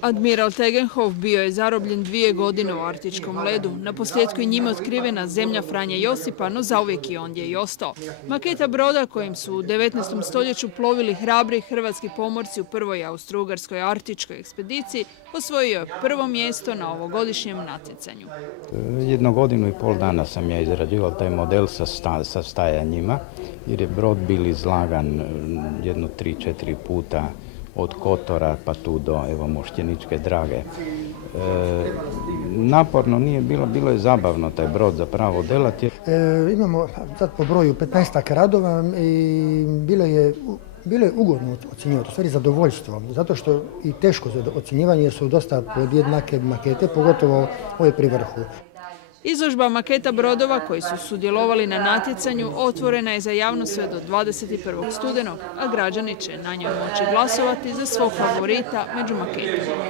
Admiral Tegenhoff bio je zarobljen 2 godine u arktičkom ledu. Naposljetku je njime otkrivena zemlja Franje Josipa, no zauvijek i ondje i ostao. Maketa broda kojim su u 19. stoljeću plovili hrabri hrvatski pomorci u prvoj austro-ugarskoj arktičkoj ekspediciji, osvojio je prvo mjesto na ovogodišnjem natjecanju. 1,5 godinu dana sam ja izrađivao taj model sa stajanjima, jer je brod bil izlagan 3-4 puta od Kotora pa tu do Mošćeničke Drage. Naporno nije bilo je zabavno taj brod zapravo delati. Imamo sad po broju 15 radova i bilo je ugodno ocjenjivati, u stvari zadovoljstvo, zato što i teško za ocjenjivanje su dosta podjednake makete, pogotovo ove pri vrhu. Izložba maketa brodova koji su sudjelovali na natjecanju otvorena je za javnost sve do 21. studenog, a građani će na njoj moći glasovati za svog favorita među maketama.